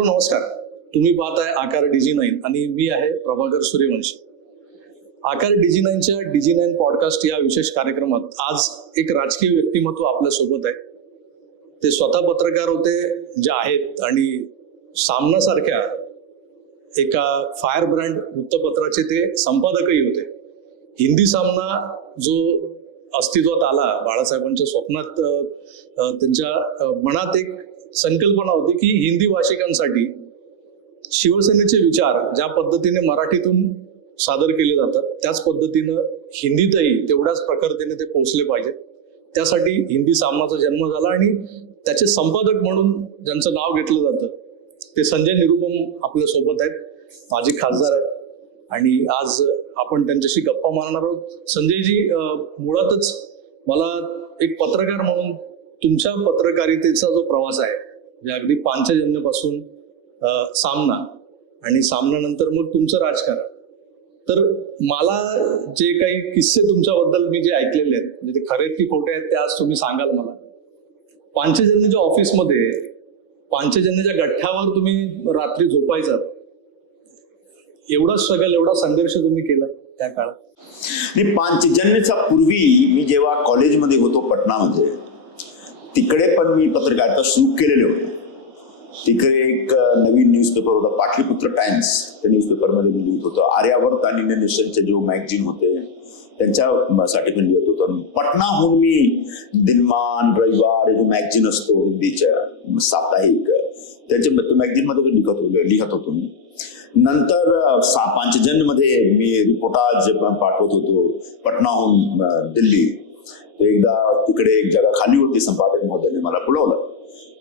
मित्र नमस्कार. तुम्ही पाहताय आकार डीजी नाईन आणि मी आहे प्रभाकर सूर्यवंशी. आकार डीजी नाईनच्या डीजी नाईन पॉडकास्ट या विशेष कार्यक्रमात आज एक राजकीय व्यक्तिमत्व आपल्यासोबत आहे. ते स्वतः पत्रकार होते जे आहेत आणि सामनासारख्या एका फायर ब्रँड वृत्तपत्राचे ते संपादकही होते. हिंदी सामना जो अस्तित्वात आला बाळासाहेबांच्या स्वप्नात त्यांच्या मनात एक संकल्पना होती की हिंदी भाषिकांसाठी शिवसेनेचे विचार ज्या पद्धतीने मराठीतून सादर केले जातात त्याच पद्धतीनं हिंदीतही तेवढ्याच प्रखरतेने ते पोहोचले पाहिजेत. त्यासाठी हिंदी सामनाचा जन्म झाला आणि त्याचे संपादक म्हणून ज्यांचं नाव घेतलं जातं ते संजय निरुपम आपल्यासोबत आहेत माजी खासदार आहेत. आणि आज आपण त्यांच्याशी गप्पा मारणार आहोत. संजयजी मुळातच मला एक पत्रकार म्हणून तुमच्या पत्रकारितेचा जो प्रवास आहे म्हणजे अगदी पांचजन्यपासून सामना आणि सामन्यानंतर मग तुमचं राजकारण. तर मला जे काही किस्से तुमच्याबद्दल मी जे ऐकलेले आहेत म्हणजे ते खरे की खोटे आहेत ते आज तुम्ही सांगाल मला. पांचजन्यच्या ऑफिसमध्ये पांचजन्यच्या गठ्ठ्यावर तुम्ही रात्री झोपायचा एवढा स्ट्रगल एवढा संघर्ष तुम्ही केला त्या काळात? आणि पांचजन्यचा पूर्वी मी जेव्हा कॉलेजमध्ये होतो पटनामध्ये तिकडे पण मी पत्रकारिता सुरू केलेले होते. तिकडे एक नवीन न्यूजपेपर होता पाटलीपुत्र टाइम्स त्या न्यूजपेपरमध्ये मी लिहित होतो. आर्यावर्त आणि इंडियन नेशनचे जो मॅगझिन होते त्यांच्यासाठी पण लिहित होतो. आणि पटनाहून मी दिनमान रविवार जो मॅगझिन असतो हिंदीच्या साप्ताहिक त्याच्या मॅगझिनमध्ये पण लिखत होतो लिहत होतो मी. नंतर सा पांचजन्यमध्ये मी रिपोर्टाज पाठवत होतो पटनाहून दिल्ली. तर एकदा तिकडे एक जागा खाली होती संपादक महोदयाने मला बोलवलं.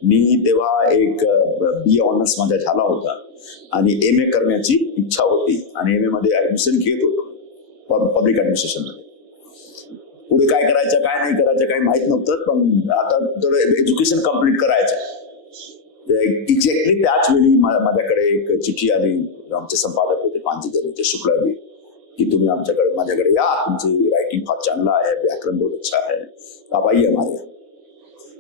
मी तेव्हा एक बी ए ऑनर्स माझा झाला होता आणि एम ए करण्याची इच्छा होती आणि एम ए मध्ये ऍडमिशन घेत होतो. पब्लिक ऍडमिनिस्ट्रेशनमध्ये. पुढे काय करायचं काय नाही करायचं काही माहीत नव्हतं पण आता तर एज्युकेशन कंप्लीट करायचं. एक्झॅक्टली त्याच वेळी माझ्याकडे एक चिठ्ठी आली. आमचे संपादक होते पांचजन्यचे शुक्लाजी. कि तुम्ही आमच्याकडे माझ्याकडे या. तुमची रायटिंग फार चांगला आहे व्याकरण बहुत अच्छा है आप आइए हमारे यहाँ.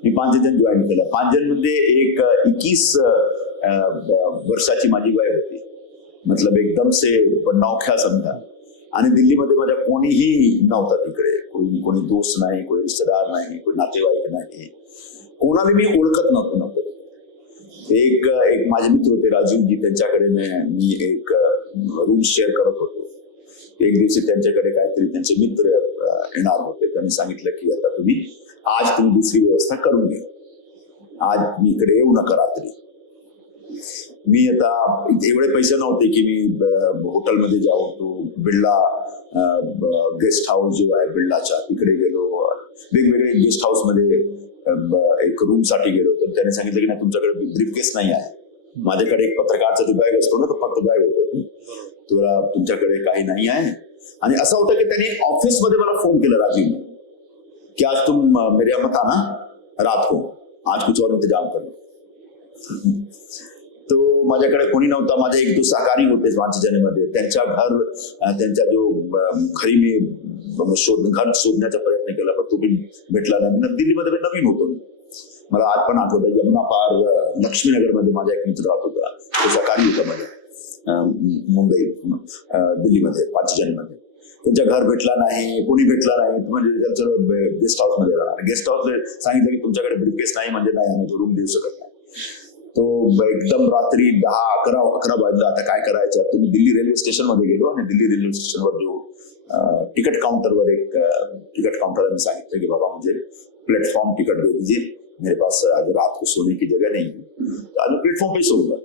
मी पांचजन जॉईन केलं. पांचजनमध्ये एक इक्कीस वर्षाची माझी वय होती. मतलब एकदम से नौख्या समजा. आणि दिल्लीमध्ये माझ्या कोणीही नव्हतं तिकडे. कोणी कोणी दोस्त नाही कोणी रिश्तेदार नाही कोणी नातेवाईक नाही. कोणाला मी ओळखत नव्हतो नव्हतं एक एक माझे मित्र होते राजीवजी. त्यांच्याकडे मी एक रूम शेअर करत होतो. एक दिवशी त्यांच्याकडे काहीतरी त्यांचे मित्र येणार होते. त्यांनी सांगितलं की आता तुम्ही आज तुम्ही दुसरी व्यवस्था करून घ्या. आज मी इकडे येऊ नका रात्री. मी आता एवढे पैसे नव्हते की मी हॉटेलमध्ये जाऊन तो बिर्ला गेस्ट हाऊस जो आहे बिर्लाच्या तिकडे गेलो. वेगवेगळे गेस्ट हाऊसमध्ये एक रूमसाठी गेलो तर त्याने सांगितलं की नाही तुमच्याकडे ब्रीफ केस नाही आहे. माझ्याकडे एक पत्रकारचा जो बॅग असतो ना तो फक्त बॅग होतो. तुला तुमच्याकडे काही नाही आहे. आणि असं होतं की त्यांनी ऑफिसमध्ये मला फ़ोन केला राजीवने. कि आज तुम मेरे मत आना. रात को. आज कुछ और इंतज़ाम करो तो माझ्याकडे कोणी नव्हता. माझे एक दो सहकारी होते वांचजनेमध्ये त्यांच्या घर त्यांच्या जो घरी मी शोध घर शोधण्याचा प्रयत्न केला. पण तो बी भेटला नाही. दिल्लीमध्ये मी नवीन होतो. मला आज पण आठवत आहे यमुना पार लक्ष्मीनगरमध्ये माझा एक मित्र राहत होता. तो सहकारी होता माझा अ, मुंबई दिल्लीमध्ये पाचजनमध्ये त्यांच्या घर भेटला नाही, कोणी भेटला नाही, म्हणजे गेस्ट हाऊस मध्ये राहणार. गेस्ट हाऊस सांगितलं की तुमच्याकडे ब्रिफकेस नाही, म्हणजे नाही, आम्ही रूम देऊ शकत नाही. तो एकदम रात्री दहा, अकरा अकरा वाजला, आता काय करायचं? तुम्ही दिल्ली रेल्वे स्टेशन मध्ये गेलो आणि दिल्ली रेल्वे स्टेशनवर जो तिकट काउंटरवर एक तिकट काउंटर ने सांगितलं की बाबा मुझे प्लेटफॉर्म टिकट दे दीजिए. मेरे पास आज रात को सोने की जगह नहीं है. तो आज प्लेटफॉर्म पे सोऊँगा.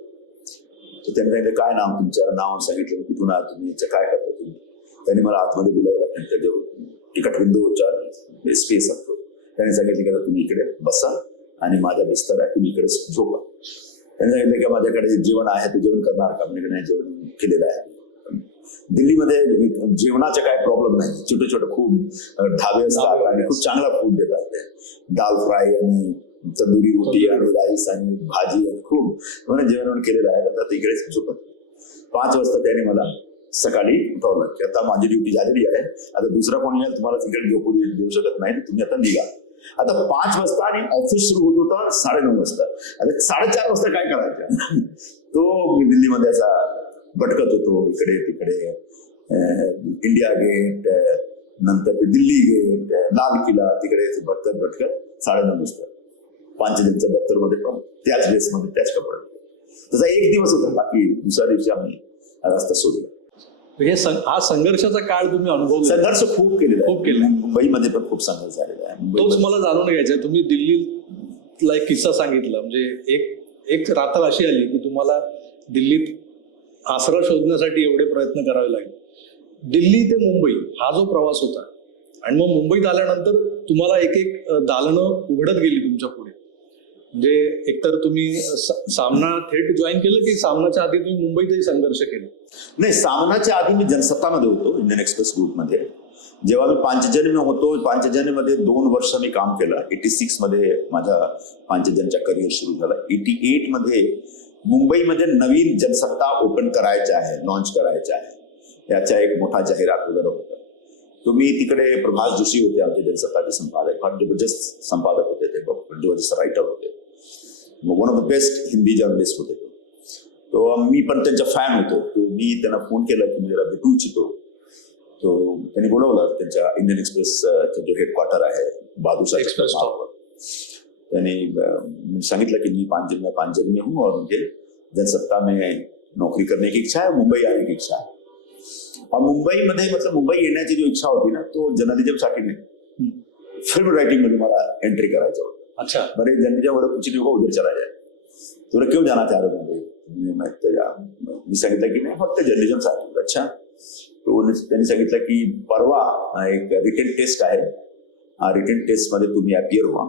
तर त्यांनी सांगितलं काय नाव तुमचं? नाव सांगितलं कुठून आहात तुम्ही? याचं काय करता तुम्ही? त्यांनी मला आतमध्ये बोलावलं त्यांच्या जो तिकट विंडोच्या स्पेस असतो त्यांनी सांगितलं की आता तुम्ही इकडे बसा आणि माझा बिस्तर आहे तुम्ही इकडे झोपा. त्यांनी सांगितलं की माझ्याकडे जेवण आहे ते जेवण करणार का? म्हणजे नाही जेवण केलेलं आहे. दिल्लीमध्ये जेवणाचा काय प्रॉब्लेम नाही. छोटे छोटे खूप ढाबे असतात आणि खूप चांगला फूड देतात ते. दाल फ्राय आणि तंदुरी रोटी आणि राईस आणि भाजी आणि खूप म्हणून जेवण केलेलं आहे तर तिकडेच झोपत पाच वाजता त्याने मला सकाळी उठवलं, की आता माझी ड्युटी झालेली आहे. आता दुसरा कोणी येईल, तुम्हाला तिकडे झोपू देऊ शकत नाही, तुम्ही आता निघा. आता पाच वाजता आणि ऑफ़िस सुरू होत होता साडेनऊ वाजता. आता साडेचार वाजता काय करायचं? तो मी दिल्लीमध्ये असा भटकत होतो, इकडे तिकडे. इंडिया गेट नंतर दिल्ली गेट, लाल किल्ला तिकडे भटकत भटकत साडेनऊ वाजता. पांचजनच्या दफ्तरमध्ये पण त्याच ड्रेसमध्ये त्याच कपड्यात. तसा एक दिवस होता बाकी दुसऱ्या दिवशी आम्ही रस्ता सोडला. हे हा संघर्षाचा काळ तुम्ही अनुभवला संघर्ष खूप केलेला खूप केला. मुंबईमध्ये पण खूप संघर्ष झालेला आहे. तोच मला जाणून घ्यायचा तुम्ही दिल्लीतला एक किस्सा सांगितला. म्हणजे एक एक रात्र अशी आली की तुम्हाला दिल्लीत आसरा शोधण्यासाठी एवढे प्रयत्न करावे लागले. दिल्ली ते मुंबई हा जो प्रवास होता आणि मग मुंबईत आल्यानंतर तुम्हाला एक एक दालनं उघडत गेली तुमच्यापुढे. म्हणजे एकतर तुम्ही सामना थेट जॉईन केलं की सामनाच्या आधी तुम्ही मुंबईतही संघर्ष केला? नाही सामनाच्या आधी मी जनसत्तामध्ये होतो इंडियन एक्सप्रेस ग्रुपमध्ये जेव्हा मी पांचजन्य होतो पांचजन्यमध्ये दोन वर्ष मी काम केलं. एटी सिक्समध्ये माझ्या पांचजनच्या करिअर सुरू झालं. एटी एटमध्ये मुंबईमध्ये नवीन जनसत्ता ओपन करायच्या आहे लॉन्च करायच्या आहे. याचा एक मोठा जाहिरात वगैरे होता. तो मी तिकडे प्रभास जोशी होते आमचे जनसत्ताचे संपादक फार जबरदस्त संपादक होते ते जबरदस्त रायटर होते. One of the best Hindi journalist होते ते तो मी पण त्यांचा फॅन होतो तो मी त्यांना फ़ोन केला की मी जरा भेटू इच्छितो तो त्यांनी बोलवलं त्यांच्या इंडियन एक्सप्रेस जो हेडक्वार्टर आहे बहादूर stop. त्यांनी सांगितलं की मी पांचजन में पांचजन में हूँ और मुझे जनसत्ता में नौकरी करने की इच्छा है मुंबई आने की इच्छा है। और मुंबईमध्ये मतलब मुंबई येण्याची जो इच्छा होती ना तो जर्नलिझमसाठी नाही फ़िल्म रायटिंग मध्ये मला एंट्री करायचं होतं। अच्छा. बड़े जर्नलिज्म वालों कुछ नहीं होगा उधर चला जाए तुला क्यों जाना चाह रहे मुंबई मी मैं मी सांगितलं की नाही फक्त जर्नलिझमसाठी अच्छा. तो त्यांनी सांगितलं की परवा एक रिटर्न टेस्ट आहे. रिटर्न टेस्टमध्ये तुम्ही अपियर व्हा.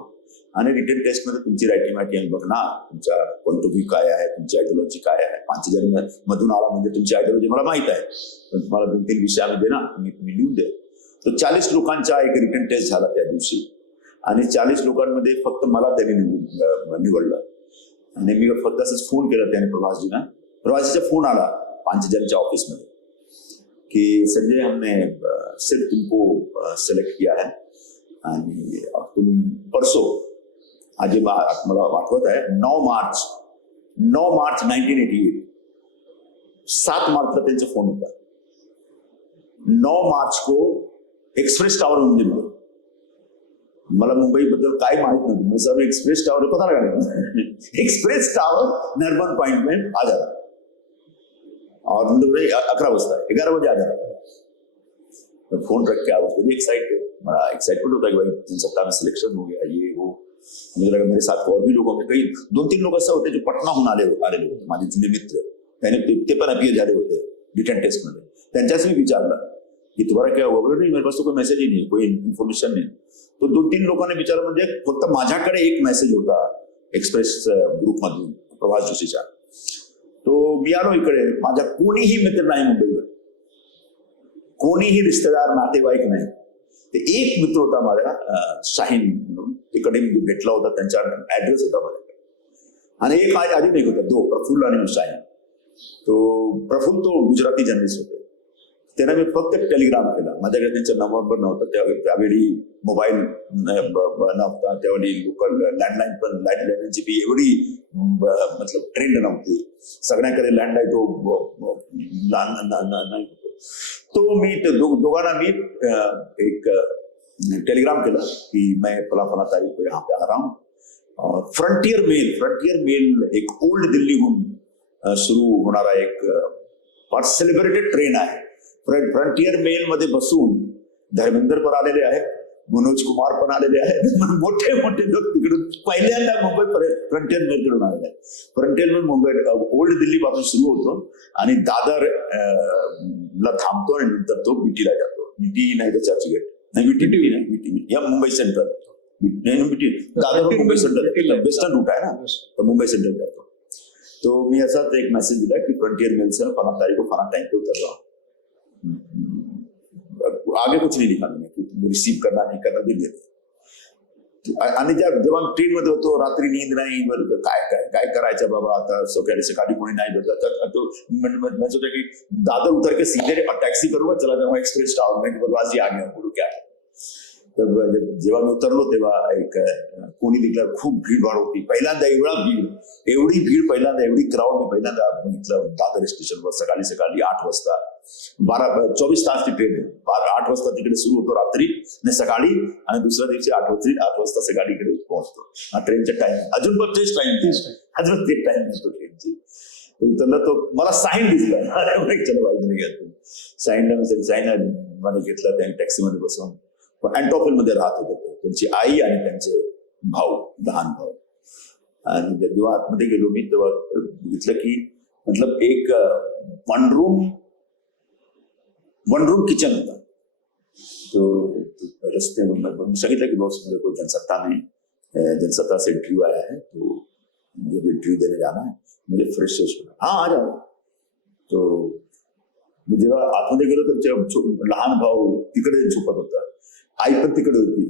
आणि रिटर्न टेस्टमध्ये तुमची रायटिंग वायटिंग आम्ही बघणार तुमचा पॉईंट ऑफ व्ह्यू काय आहे तुमची आयडिओलॉजी काय आहे. पाच हजार मधून आला म्हणजे तुमची आयडिओलॉजी मला माहीत आहे. पण तुम्हाला दोन तीन विषय आम्ही देणार तुम्ही तुम्ही लिहून द्या. तर चाळीस लोकांचा एक रिटर्न टेस्ट झाला त्या दिवशी. आणि चाळीस लोकांमध्ये फक्त मला त्यांनी अं, निवडलं. आणि मी फक्त असंच फ़ोन केला त्याने प्रभासजीना. प्रभासजीचा फ़ोन आला पांचजनच्या ऑफिसमध्ये कि संजय हमने अं, सिर्फ़ तुमको सिलेक्ट किया है. आणि तुम परसो आज मला आठवत आहे नऊ मार्च नऊ मार्च नाईन्टीन एटी एट. सात मार्चला त्यांचा फ़ोन होता. नौ मार्च को एक्सप्रेस टावर म्हणजे मिळालं. मला मुंबईबद्दल काय माहित नव्हतं. म्हणजे सर एक्सप्रेस टावर पता लगा एक्सप्रेस टावर नर्मन पॉइंट में आ जाता और अकरा बजता है, ग्यारह बजे आ जाता मैं फ़ोन रख के आ उसको एक्साइटेड बड़ा एक्साइटमेंट होता है कि भाई जनसत्ता में सिलेक्शन हो गया, ये वो। मुझे लगा मेरे साथ और भी लोग होंगे, कई दोन तीन लोग असं होते जो पटनाहून आले आलेले होते माझे जुने मित्र। त्याने ते- ते पण अपियर झाले होते रिटर्न टेस्ट मध्ये त्यांच्याच मी विचारलं की तुम्हाला काय वगैरे नहीं, मेरे पास तो कोई मैसेज ही नहीं कोई इन्फॉर्मेशन नहीं। तो दोन तीन लोकांनी विचारलं म्हणजे फक्त माझ्याकडे एक मेसेज होता एक्सप्रेस ग्रुप मधून प्रभास जोशीचा तो मी आलो इकडे, माझा कोणीही मित्र नाही मुंबईवर कोणीही रिश्तेदार, नातेवाईक नाही. ते एक मित्र होता माझा शाहीन म्हणून तिकडे मी भेटला होता, त्यांचा ऍड्रेस होता माझ्याकडे आणि एक आ- अजून एक होता, दो, प्रफुल्ल आणि शाहीन तो प्रफुल्ल तो गुजराती जर्नलिस्ट होते. त्यांना मी फक्त टेलिग्राम केला माझ्याकडे नंबर नव्हता त्या त्यावेळी मोबाईल नव्हता त्यावेळी लोकल लँडलाईन पण लँडलाईनची बी एवढी मतलब ट्रेंड नव्हती सगळ्यांकडे लँडलाईन तो तो मी दोघांना मी एक टेलीग्राम केला कि मैं फला फला तारीख को यहाँ पे आ रहा हूँ। फ्रंटियर मेल फ्रंटियर मेल एक ओल्ड दिल्लीहून सुरू होणारा एक सेलिब्रेटेड ट्रेन आहे फ्रंटियर मेल मध्ये बसून धर्मेंद्र पण आलेले आहेत मनोज कुमार पण आलेले आहेत. मोठे मोठे लोक तिकडून पहिल्यांदा मुंबई फ्रंटियर मेल कडून आलेले आहेत. Frontier Mail Mumbai old Delhi पासून सुरू होतो आणि दादर ला थांबतो आणि नंतर तो बीटीला जातो. बीटी नाही तर चर्चगेट नाही बीटी टीव्ही नाही. बीटी या मुंबई सेंट्रल ना VT Dadar Mumbai Central western route आहे ना? तो मुंबई सेंट्रल जातो. तो मी असाच एक मेसेज दिला की फ्रंटियर मेल से फला तारीख फला टाइम पे उतर रहा हूं. आगे कुछ नहीं लिखा मैंने कि रिसीव करना नहीं, करना भी नाही। आणि ज्या जेव्हा ट्रेन मध्ये होतो रात्री नींद नाही काय काय काय करायचं बाबा आता सकाळी सकाळी कोणी नाही भेटत तर तो मैं, मैं- मैं सोचा कि दादर उतर के सीधे टैक्सी करूँगा, चला जाऊँगा एक्सप्रेस टावर में कि बलवाजी आ गया बोलो क्या है? तर जेव्हा मी उतरलो, तेव्हा एक कोणी दिसल्यावर खूप भीड भाड होती। पहिल्यांदा एवढा भीड, एवढी भीड पहिल्यांदा, एवढी क्राऊड मी पहिल्यांदा बघितलं दादर स्टेशनवर सकाळी सकाळी आठ वाजता। बारा चोवीस तासची ट्रेन आहे आठ वाजता तिकडे सुरू होतो रात्री आणि सकाळी आणि दुसऱ्या दिवशी आठ वाजता आठ वाजता सकाळी इकडे पोहोचतो. ट्रेनचा टाइम अजून पण तेच टाइम. अजून ते टाइम दिसतो ट्रेनची उतरला तो मला साईन दिसला. साईनला मी साईन मला घेतला त्यांनी टॅक्सीमध्ये बसवून अँटॉफिलमध्ये राहत होते ते. त्यांची आई आणि त्यांचे भाऊ लहान भाऊ. आणि जेव्हा आतमध्ये गेलो मी तेव्हा बघितलं की मतलब एक one room one room kitchen होता। तो तो रस्ते में लगभग सही था कि बॉस मेरे को जनसत्ता में जनसत्ता से इंटरव्यू आया है तो मुझे इंटरव्यू देने जाना है। मुझे फ्रेश फ्रेश होना हाँ आ जाओ। तो जेव्हा आतमध्ये गेलो तर लहान भाव, तिकडे झोपत होता, आई पर तिकडे होती।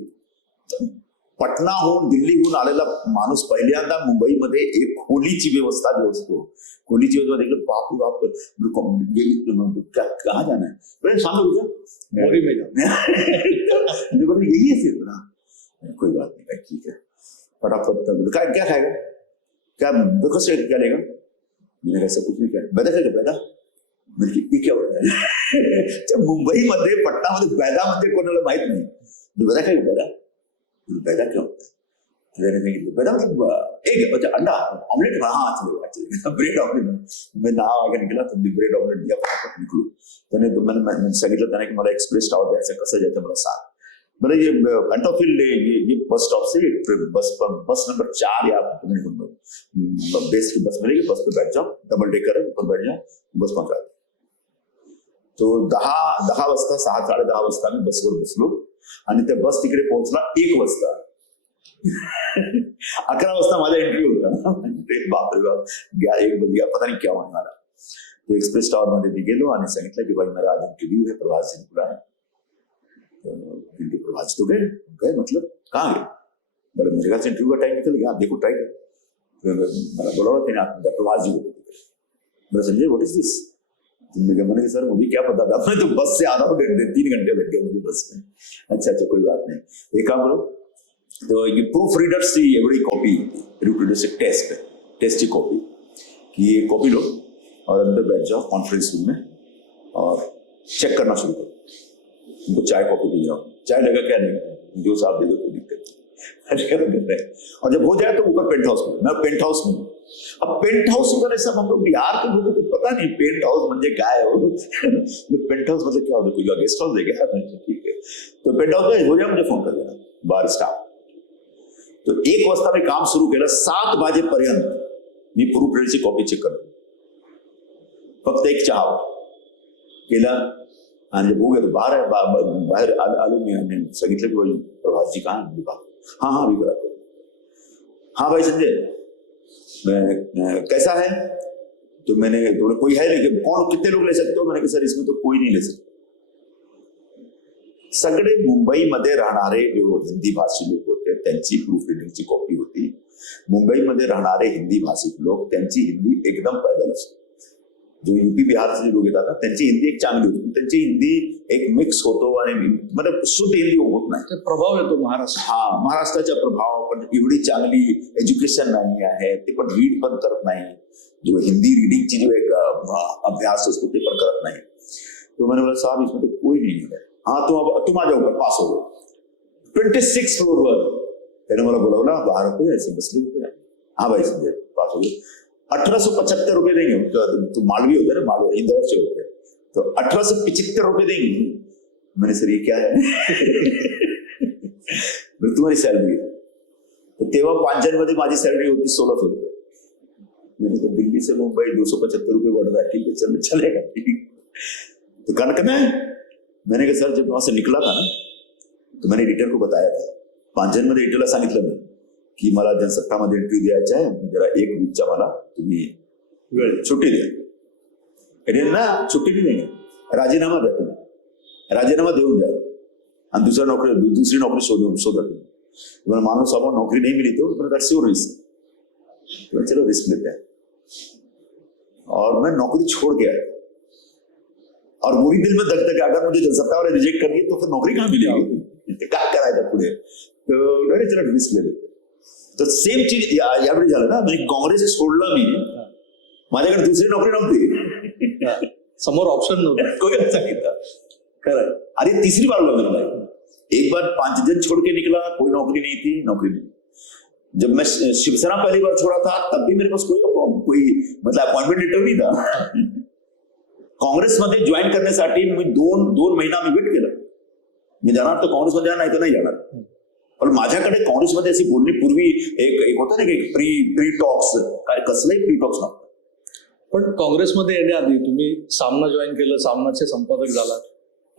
पटनाहून दिल्लीहून आलेला माणूस पहिल्यांदा मुंबईमध्ये एक खोलीची व्यवस्था जो असतो खोलीची व्यवस्था बाप रे बाप कहा जाना है मोरी में जाओ. यही है सिर्फ़ ना. कोई बात नहीं भाई ठीक है फटाफट क्या क्या खाएगा? क्या ब्रेकफास्ट क्या लेगा? मैंने कहा कुछ नहीं किया बैदा? खाएगा बैदा म्हणजे की हे क्या होतं त्या मुंबईमध्ये पटनामध्ये बैदा म्हणजे कोणाला माहित नाही. बैदा काय बैदा? बैदा क्या बैदा मतलब एक अंडा ऑमलेट हाँ चलेगा ब्रेड ऑमलेट मैं नाव आगे निकला तो ब्रेड ऑमलेट दिया फटाफट निकलू त्याने मैंने सांगितलं त्याने की मला एक्सप्रेस टावर द्यायचं कसं जायचं मला सांग मतलब ये अंटोफिल ये ये बस स्टॉप से बस बस नंबर चार या बेस की बस मिलेगी बस पे बैठ जाओ डबल डेकर ऊपर बैठ जाओ बस पहुँचा तो दहा दहा वाजता सहा साडे दहा वाजता मी बसवर बसलो आणि त्या बस तिकडे पोहोचला एक वाजता. अकरा वाजता माझा इंटरव्ह्यू होता. ते बापरे बाप. गया एक बज गया पता नहीं क्या होने वाला तो एक्सप्रेस टावर मध्ये मी गेलो आणि सांगितलं की भाई मेरा आज इंटरव्यू है प्रभास जी ने बुलाया तो प्रभास तो गए. गए मतलब कहाँ गए? बरं मेरे ख्याल से इंटरव्यू का टाइम निकल गया. देखो ट्राई कर त्याने आत- प्रभास जी बरं संजय व्हाट इज़ दिस मैंने कहा, सर, मुझे क्या पता था? मैं तो बस से आ रहा हूँ डेढ़ तीन घंटे लग गए मुझे बस में। अच्छा अच्छा कोई बात नहीं। एक काम करो तो ये प्रूफ रीडर्स रीडर्सची एवढी कॉपी रीडर्स एक टेस्ट है टेस्ट की कॉपी कि ये कॉपी लो और अंदर बैठ जाओ कॉन्फ्रेंस रूम में और चेक करना शुरू करो। उनको चाय कॉफ़ी दे जाओ। चाय लगा क्या नहीं? जो साहब दे दो, कोई दिक्कत नहीं। हैं? और जब हो जाए तो ऊपर पेंट हाउस में, मैं पेंट हाउस में हूँ। अब पेंट हाउस वगैरह सब हम लोग बिहार के लोगों को पता नहीं पेंट हाउस म्हणजे काय हो? पेंट हाउस मतलब क्या होता है? कोई गेस्ट हाउस क्या? अच्छा, ठीक है। तो पेंट हाउस में हो जाए मुझे फ़ोन कर देना बार स्टाफ तो एक वाजता मी काम सुरू केलं सात वाजेपर्यंत मी प्रूफ कॉपी चेक करतो। फक्त एक चहा केलं आणि बाहर बा- बा- बाहर आ- आलो मी आणि सांगितलं की भाई प्रभास जी कहाँ है? बाहर हाँ अभी करा हाँ भाई संजय मैं मैं- कैसा है? तो मैंने तो कोई है लेकिन कौन कितने लोग ले सकते हो? मैंने कहा सर इसमें तो कोई नहीं ले सकता। सगळे मुंबईमध्ये राहणारे जो हिंदी भाषी लोक होते त्यांची प्रूफ रिडिंगची कॉपी होती मुंबईमध्ये राहणारे हिंदी भाषिक लोक त्यांची हिंदी एकदम पैदल असते। जो युपी बिहारचे लोक येतात ना त्यांची हिंदी एक चांगली होती त्यांची हिंदी एक मिक्स होतो आणि मतलब शुद्ध हिंदी होत नाही. प्रभाव येतो महाराष्ट्र हा महाराष्ट्राचा प्रभाव पण एवढी चांगली एज्युकेशन नाही आहे ते पण रीड पण करत नाही. जो हिंदी रीडिंगची जो एक अभ्यास असतो ते पण करत नाही. तो मैंने बोला साहब इसमें तो कोई नहीं है हाँ तुम अब तुम आ जाओ ऊपर पास हो गए ट्वेंटी सिक्स फ्लोर वर त्याने मला बोलावला बाहर होते ऐसे बसले होते हाँ भाई संजय पास हो गए अठारह सौ पचहत्तर रुपये देंगे तो, तो मालवी होते ना मालवी इंदौर से होते. तो अठारह सौ पिछहत्तर रुपए देंगे मैंने सर ये क्या है? तुम्हारी सैलरी है तो तेव्हा पांचजनमध्ये माझी सैलरी होती सोलह सौ रुपये. मैंने कहा दिल्ली से मुंबई, दो सौ पचहत्तर रुपये बढ़ रहा है. ठीक है, चल, चलेगा. तो कहना कहना मैंने कहा, सर, जब वहाँ से निकला था ना तो मैंने एडिटर को बताया था. पांचजनमध्ये एडिटरला सांगितलं मी की मला जनसत्तामध्ये इंटरव्ह्यू द्यायचा आहे जरा एक वीकच्या मला तुम्ही वेळ, सुट्टी द्या. एडिटर ना सुट्टी नाही देणार राजीनामा द्या तुम्ही. राजीनामा देऊन द्या. आणि दुसरा नौकरी दु- दूसरी नौकरी शोधून शोधा तुम्ही. तुम्हाला मानो सामो नौकरी नहीं मिली तो दैट्स योर रिस्क तो चलो रिस्क लेते हैं। और मैं नौकरी छोड़ के आया। और वो भी दिल में धक धक अगर मुझे जनसत्ता वाले रिजेक्ट कर दिए तो फिर नौकरी कहाँ मिलेगी? ते काय करायचं पुढे तर अरे चला रिस्क ले लेते तर सेम चीज़ यावेळी झालं ना म्हणजे काँग्रेस सोडलं मी माझ्याकडे दुसरी नोकरी नव्हती हा. समोर ऑप्शन नव्हतं कोई सांगितलं खरं अरे तीसरी मेरा भाई एक बार पाँच दिन छोड़ के निकला, कोई नौकरी नहीं थी, नौकरी नहीं। जब मैं शिवसेना पहली बार छोड़ा था, तब भी मेरे पास कोई कोई मतलब अपॉइंटमेंट लेटर नहीं था। काँग्रेसमध्ये जॉईन करण्यासाठी मी दोन दोन महिना मी वेट केलं मी जाणार तर काँग्रेसमध्ये जाणार नाही तर नाही जाणार पण माझ्याकडे काँग्रेसमध्ये अशी पूर्वी एक एक होतं ना की प्री प्री टॉक्स काय कसलंही प्री टॉक्स नव्हतं। पण काँग्रेसमध्ये येण्याआधी तुम्ही सामना जॉईन केलं, सामनाचे संपादक झाला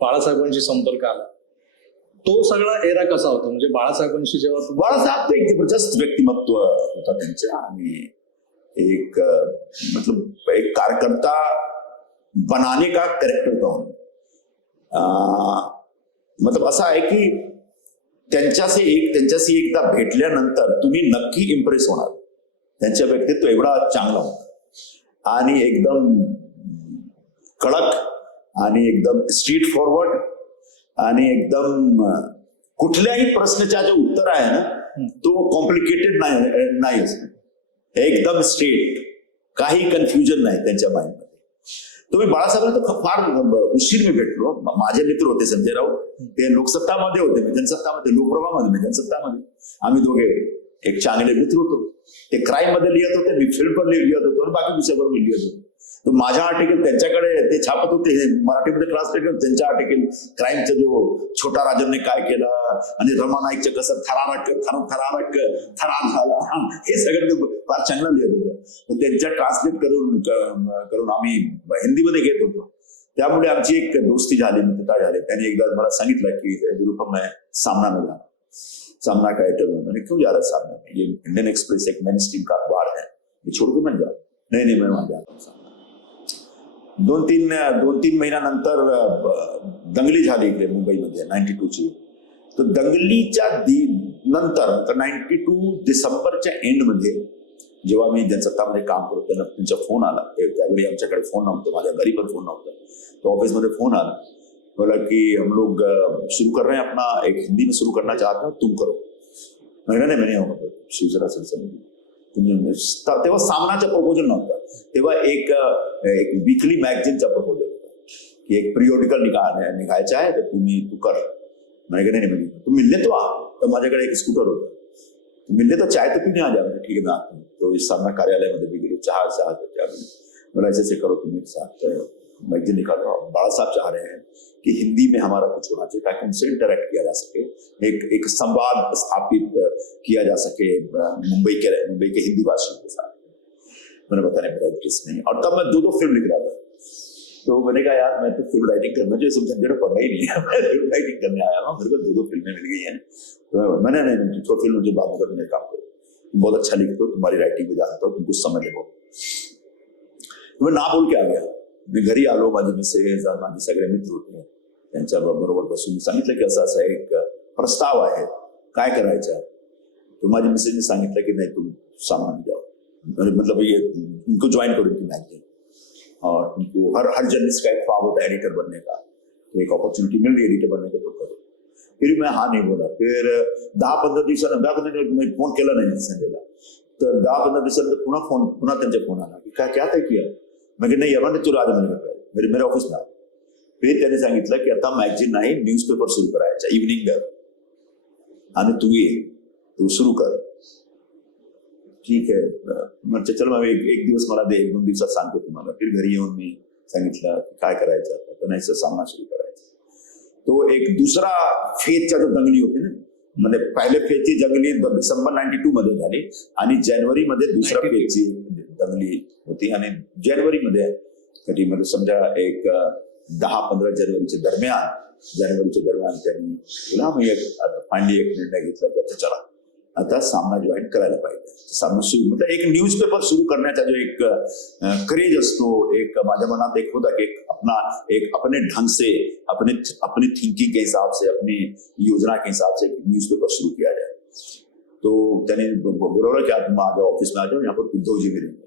बाळासाहेबांशी संपर्क आला. तो सगळा एरा कसा होता? म्हणजे बाळासाहेबांशी जेव्हा बाळासाहेब एक जबरदस्त व्यक्तिमत्व होता त्यांचं आणि एक मतलब एक कार्यकर्ता बनाने का करेक्टर था मतलब असं आहे की त्यांच्याशी एक त्यांच्याशी एकदा भेटल्यानंतर तुम्ही नक्की इम्प्रेस होणार. त्यांच्या व्यक्तित्व एवढा चांगला होता. आणि एकदम कडक आणि एकदम स्ट्रीट फॉरवर्ड आणि एकदम कुठल्याही प्रश्नाच्या जे उत्तर आहे ना तो कॉम्प्लिकेटेड नाही नाही. एकदम स्ट्रेट काही कन्फ्युजन नाही त्यांच्या माइंडमध्ये तुम्ही बाळासाहेबांना तर फार उशीर मी भेटलो. माझे मित्र होते संजय राऊत. ते लोकसत्तामध्ये होते मी जनसत्तामध्ये लोकप्रभामध्ये मी जनसत्तामध्ये आम्ही दोघे एक चांगले मित्र होतो. ते क्राईममध्ये लिहित होते मी फिल्म पण लिहित होतो आणि बाकी विषयावर मी लिहित होतो. तर माझ्या आर्टिकल त्यांच्याकडे ते छापत होते. हे मराठीमध्ये ट्रान्सलेट करून त्यांच्या आर्टिकल क्राईमचं जो छोटा राजनने काय केलं आणि रमा नाईकचं कसं थरारक थर थरारक थरार झाला. हा, सगळं ते फार चांगलं लिहित होतं. तर त्यांच्या ट्रान्सलेट करून करून आम्ही हिंदीमध्ये घेत होतो. त्यामुळे आमची एक दोस्ती झाली मित्रता झाली. त्यांनी एकदा मला सांगितलं की निरुपम मैं सामना में जाना सामना का आइटम है मैंने क्यों जा रहा सामना. में ये इंडियन एक्सप्रेस एक मेन स्ट्रीम का अखबार है छोड़ के मत जाओ नहीं नहीं मैं वहाँ जा रहा हूँ दोन तीन दोन तीन महिन्यानंतर दंगली झाली इकडे मुंबईमध्ये नाईन्टी टूची तर दंगलीच्या नंतर, तर नाईन्टी टू डिसेंबरच्या एंडमध्ये जेव्हा मी जनसत्तामध्ये काम करतो त्यांना त्यांचा फ़ोन आला. त्यावेळी आमच्याकडे फ़ोन नव्हतं, माझ्या घरी पण फ़ोन नव्हतं. तो ऑफिसमध्ये फ़ोन आला. बोला कि, हम लोग शुरू कर रहे हैं अपना, एक हिंदी में शुरू करना चाहते हैं, तुम करो. मैंने नाही मैंने तुम्ही त- तेव्हा सामनाचा प्रपोजल नव्हता. तेव्हा एक एक वीकली मॅगझिनचा प्रपोजल होता. की एक प्रिओडिकल निघा निघायचा आहे तर तुम्ही तू कर. नाही कहा नहीं नहीं तुम तो आ तर माझ्याकडे एक स्कूटर होतं. मिळले तर चाय तर पिणे आल्या म्हणजे ठीक आहे ना. तो सामना कार्यालयामध्ये मी गेलो. चहा चहा मला बोला ऐसे ऐसे करो साथ मैगजीन निकाल रहा हूँ। बाला साहब चाह रहे हैं कि हिंदी में हमारा कुछ होना चाहिए, ताकि उनसे इंटरेक्ट किया जा सके, एक एक संवाद स्थापित किया जा सके, मुंबई के मुंबई के हिंदी भाषियों के साथ। मैंने बताया मेरा इंटरेस्ट नहीं। और तब मैं दो दो फ़िल्म लिख रहा था। तो मैंने कहा, यार, मैं तो फ़िल्म राइटिंग करना जो सब झंझट पढ़ना ही नहीं है। मैं फ़िल्म राइटिंग करने आया हूँ, मेरे को दो दो फ़िल्में मिल गई हैं। तो मैंने, नहीं छोटी फ़िल्म मुझे बात कर, मेरे काम करो। बहुत अच्छा लिखते हो, तुम्हारी राइटिंग में जानता हो, तुम कुछ समझ लो। तो मैं ना बोल के आ गया। मी घरी आलो, माझे मिसेस, माझे सगळे मित्र होते. त्यांच्या बरोबर बसून मी सांगितलं की असं असं एक प्रस्ताव आहे. काय करायचं? तो माझ्या मिसेसने सांगितलं की नाही तुम सामान जाओ मतलब ये उनको ज्वाइन करो उनकी मैगजीन और उनको हर हर जर्नलिस्ट का एक ख्वाब होता है एडिटर बनने का. तो एक अपॉर्चुनिटी मिल रही है एडिटर बनने का तो करो फिर मैं हाँ नहीं बोला. फिर दहा पंधरा दिवस मी फ़ोन केला नाही संजयला तर दहा पंधरा दिवसानंतर पुन्हा फ़ोन पुन्हा त्यांचा फ़ोन आला. की काय, क्या तय किया? म्हणजे नाही यार चलो आज मैंने मेरे मेरे ऑफिस में फिर त्यांनी सांगितलं की आता मॅगझिन नाही न्यूजपेपर सुरू करायचा. इव्हनिंग आणि तू ये. तू सुरू कर. ठीक आहे. म्हणजे चल मग एक एक दिवस मला दे. एक दोन दिवसात सांगतो तुम्हाला. फिर घरी येऊन मी सांगितलं काय करायचं आता. तर नाही सामना सुरू करायचा. तो एक दुसरा फेजच्या जो दंगली होती ना म्हणजे पहिले फेजची दंगली द- डिसेंबर नाईन्टी टू मध्ये झाली आणि जानेवारीमध्ये दुसऱ्या 92. फेजची दंगली होती आणि जानेवारीमध्ये कधी म्हणजे समजा एक दहा पंधरा जानेवारीच्या दरम्यान जानेवारीच्या दरम्यान त्यांनी बोला मी एक फायनली एक निर्णय घेतला की आता चला। आता सामना जॉईन करायला पाहिजे। सामना सुरू मतलब एक न्यूजपेपर सुरू करण्याचा जो एक क्रेज असतो, एक माझ्या मनात एक होता की एक अपना, एक अपने ढंग से, अपने, अपनी थिंकिंग के हिसाब से, अपनी योजना के हिसाब से एक न्यूज़पेपर शुरू किया जाए। तो त्याने बोलवलं की आज माझ्या ऑफ़िस में आ जाओ यहाँ पर उद्धवजी मिलेंगे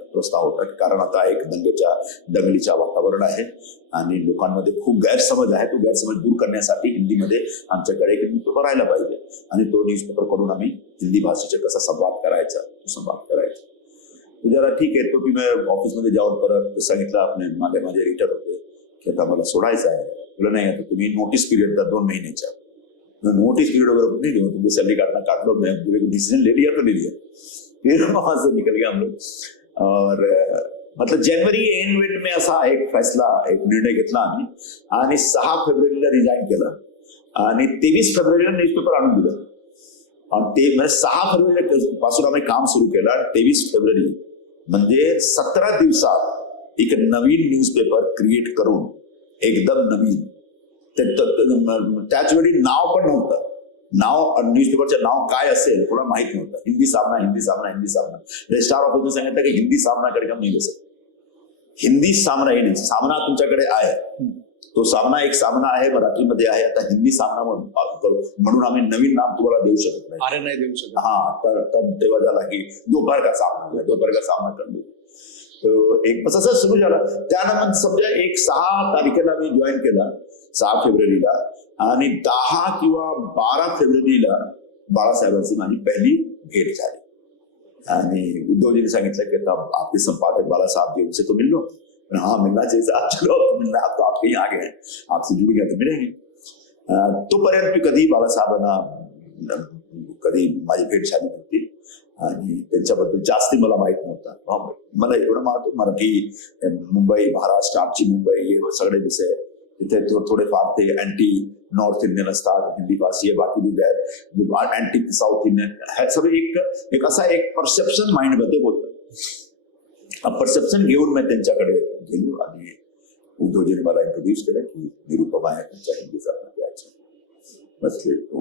प्रस्ताव होता की कारण आता एक दंगेच्या दंगलीच्या वातावरण आहे आणि लोकांमध्ये खूप गैरसमज आहे तो गैरसमज दूर करण्यासाठी हिंदीमध्ये आमच्याकडे एक न्यूजपेपर राहायला पाहिजे आणि तो न्यूजपेपरकडून आम्ही हिंदी भाषेचा कसा संवाद करायचा तो संवाद करायचा. जरा ठीक आहे. तो की मी ऑफिसमध्ये जाऊन परत सांगितलं आपले माझे माझे एडिटर होते की आता मला सोडायचं आहे. तुला नाही आता तुम्ही नोटीस पिरियड द्या दोन महिन्याच्या. नोटीस पिरियड वगैरे वगैरह कुछ नहीं दूंगा तुमको सैलरी काटना काट लो मैं डिसीजन ले लिया तो ले लिया फिर वहां से निकल गया हम लोग. और मतलब जनवरी एंड वेट में असा एक फैसला एक निर्णय घेतला आम्ही. आणि सहा फेब्रुवारीला रिझाईन केलं. आणि तेवीस फेब्रुवारीला न्यूजपेपर आणून दिलं. आणि ते म्हणजे सहा फेब्रुवारी पासून आम्ही काम सुरू केलं आणि तेवीस फेब्रुवारी म्हणजे सतरा दिवसात एक नवीन न्यूजपेपर क्रिएट करून एकदम नवीन. ते- त्याच वेळी नाव पण नव्हतं. नाव न्यूजपेपरचं नाव काय असेल कोणा माहीत नव्हतं. हिंदी सामना हिंदी सामना हिंदी सामना. रजिस्ट्रार ऑफिसने सांगितलं की हिंदी सामना कार्यक्रम नाही दिसत. हिंदी सामना हे नाही. सामना तुमच्याकडे आहे. तो सामना एक सामना आहे मराठीमध्ये आहे. आता हिंदी सामना म्हणून म्हणून आम्ही नवीन नाम तुम्हाला देऊ शकत नाही. अरे नाही देऊ शकत. हाँ तर तेव्हा झाला की दोपहर का सामना. दोपहर का सामना कर दो तो एक बस असं सुरू झाला. त्यानंतर समजा एक सहा तारखेला मी जॉईन केला सहा फेब्रुवारीला. आणि दहा किंवा बारा फेब्रुवारीला बाळासाहेबांची माझी पहिली भेट झाली. आणि उद्धवजीने सांगितलं की आता आपले संपादक बाला साहब जी उनसे तो मिल लो हाँ मिलना चाहिए साहब चलो तो मिलना तो आपके यहाँ आगे हैं, आपसे जुड़ गया तो मिलेंगे. तोपर्यंत मी कधी बालासाहेबांना कधी माझी भेट झाली नव्हती. आणि त्यांच्याबद्दल जास्ती मला माहित नव्हता. मला एवढं माहित मुंबई, महाराष्ट्र, आमची मुंबई, हे सगळे विषय. तिथे थोडेफार ते अँटी नॉर्थ इंडियन असतात, हिंदी भाषी बाकी लोक आहेत. अँटी साऊथ इंडियन हे सगळं एक एक असा एक परसेप्शन माइंडमध्ये होतं. परसेप्शन घेऊन मी त्यांच्याकडे गेलो आणि उद्धवजीने मला इंट्रोड्यूस केलं की निरुपमा आहे तुमच्या हिंदीचा बसले. तो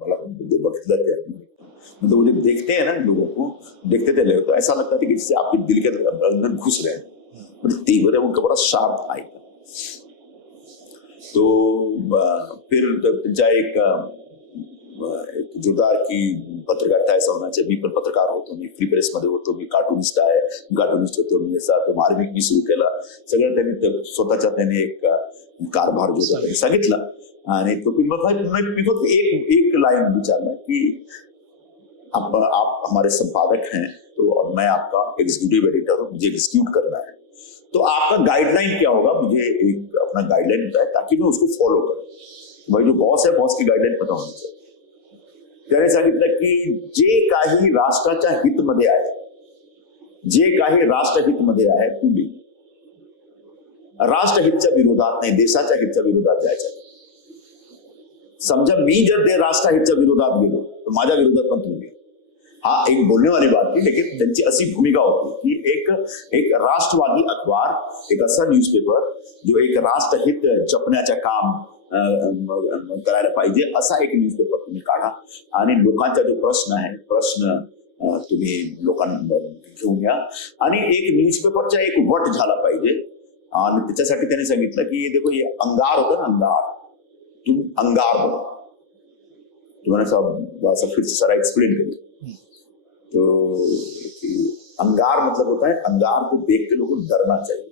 मला तो बघितलं ते मतलब वो जब देखते हैं ना लोगों को, देखते थे तो ऐसा लगता था कि जैसे आपके दिल के अंदर घुस रहे हैं। बड़े तीव्र है, उनका बड़ा शार्प आई था तो फिर त्यांचा एक जोरदार की पत्रकारिता ऐसा होना चाहिए। मी पत्रकार होतो मी फ्री प्रेस मध्ये होतो मी कार्टूनिस्ट आहे कार्टूनिस्ट होतो मी असा तो मार्मिक मी सुरू केला सगळं त्यांनी ते- स्वतःचा त्याने एक कारभार जो झाला हे। सांगितलं आणि तो मी मग मी फक्त एक एक लाइन विचारला की आप आप हमारे संपादक हैं तो अब मैं आपका एग्जीक्यूटिव एडिटर हूँ, मुझे एग्जीक्यूट करना है। तो आपका गाइडलाइन क्या होगा? मुझे एक अपना गाइडलाइन बताए, ताकि मैं उसको फॉलो करूँ। भाई, जो बॉस आहे बॉसची गाइडलाइन पता होਣੀ चाहिए। त्याने सांगितलं की जे काही राष्ट्राच्या हितमध्ये आहे, जे काही राष्ट्रहितमध्ये आहे, तू लिह। राष्ट्रहितच्या विरोधात नाही, देशाच्या हितच्या विरोधात जायचं. समजा मी जर ते राष्ट्रहितच्या विरोधात गेलो, तर माझ्या विरोधात पण तुम्ही गेलो हा एक बोलने बात थी लेकिन त्यांची अशी भूमिका होती की एक एक राष्ट्रवादी अखबार एक असा न्यूजपेपर जो एक राष्ट्रहित जपण्याचं काम करायला पाहिजे असा एक न्यूजपेपर तुम्ही काढा. आणि लोकांचा जो प्रश्न आहे प्रश्न तुम्ही लोकांना घेऊन या. आणि एक न्यूजपेपरचा एक वट झाला पाहिजे. आणि त्याच्यासाठी त्याने सांगितलं की देखो हे अंगार होतं ना अंगार. तुम अंगार बनो तुम्हाला सब थोड़ा फिर से सारा एक्सप्लेन करिए तो अंगार मतलब होता है, अंगार को देख के लोगों को डरना चाहिए।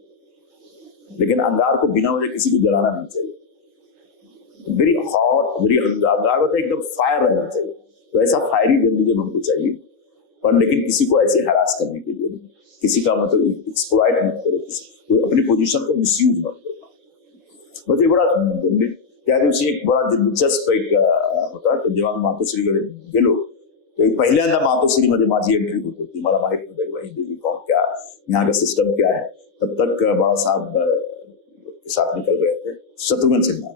लेकिन अंगार को बिना वजह किसी को जलाना नहीं चाहिए। वेरी हॉट वेरी अंगार होता है एकदम फायर रहना चाहिए। तो ऐसा फायरी जर्नलिज्म हमको चाहिए, पर लेकिन किसी को ऐसे हरास करने के लिए किसी का मतलब एक्सप्लॉइट मत करो किसी तो अपनी पोजीशन को मिस यूज़ मत करो। बस हे बडा क्या दिवशी एक बडा दिलचस्प एक होता तर जेव्हा मी मातोश्रीकडे गेलो तो एक पहिल्यांदा मातोश्रीमध्ये माझी एंट्री होत होती मला माहित नव्हतं भाई दिल्ली कौन क्या यहाँ का सिस्टम क्या है? तब तक बाळा साहब के साथ निकल रहे थे, शत्रुघ्न सिन्हा।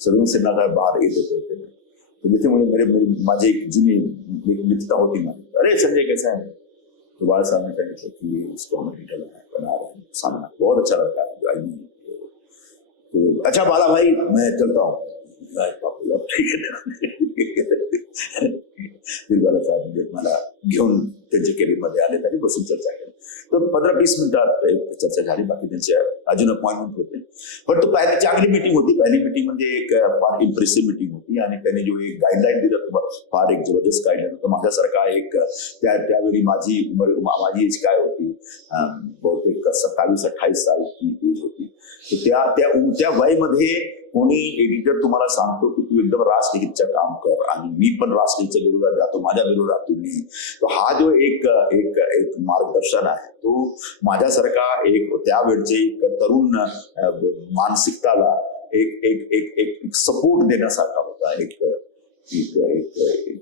शत्रुघ्न सिन्हा का बाहर येत होते तो जिथे मुझे मेरे माझी एक जुनी मित्रता होती माझी अरे, संजय, कैसा है? तो बाळा साहब ने सांगितलं की इसको हम एडिटर बना रहे हैं सामना। बहुत अच्छा आई तो अच्छा बाला भाई, मैं चलता हूँ। ठीक है फिर बाला साहब ने मला घेऊन त्यांच्या केबिनमध्ये आले त्यांनी बसून चर्चा केली. तर पंधरा वीस मिनिटात चर्चा झाली बाकी त्यांचे अजून अपॉइंटमेंट होते. पण तो पहिली चांगली मिटिंग होती. पहिली मिटिंग म्हणजे एक फार इम्प्रेसिव्ह मिटिंग होती आणि त्याने जो एक गाईडलाईन दिलं होतं फार एक जबरदस्त गाईडलाईन होतं. माझ्यासारखा एक त्या त्यावेळी माझी उमर माझी एज काय होती? बहुतेक सत्तावीस अठ्ठावीस सालची एज होती. तर त्या त्या त्या वयमध्ये कोणी एडिटर तुम्हाला सांगतो की तू एकदम राजनितीचं काम कर आणि मी पण राजनितीच्या विरोधात जातो माझ्या विरोधात तुम्ही तो हा जो एक एक एक मार्गदर्शन आहे तो माझ्यासारखा एक त्यावेळचे एक तरुण मानसिकताला एक एक एक एक सपोर्ट देण्यासारखा होता एक एक एक-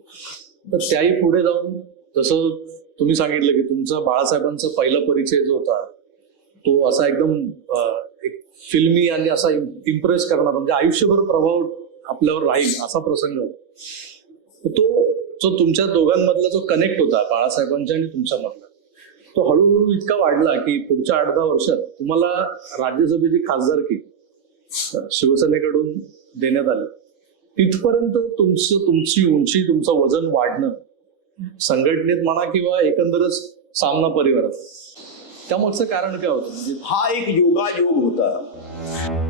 तर त्याही पुढे जाऊन जसं तुम्ही सांगितलं की तुमचा बाळासाहेबांचा पहिला परिचय जो होता तो असा एकदम एक फिल्मी आणि असा इम्प्रेस करणार म्हणजे आयुष्यभर प्रभाव आपल्यावर राहील असा प्रसंग. जो तुमच्या दोघांमधला जो कनेक्ट होता बाळासाहेबांच्या आणि तुमच्यामधला तो हळूहळू इतका वाढला की पुढच्या आठ दहा वर्षात तुम्हाला राज्यसभेची खासदारकी शिवसेनेकडून देण्यात आली. तिथपर्यंत तुमचं तुमची उंची तुमचं वजन वाढणं संघटनेत म्हणा किंवा एकंदरच सामना परिवारात. त्यामागचं कारण काय होतं? म्हणजे हा एक योगायोग होता.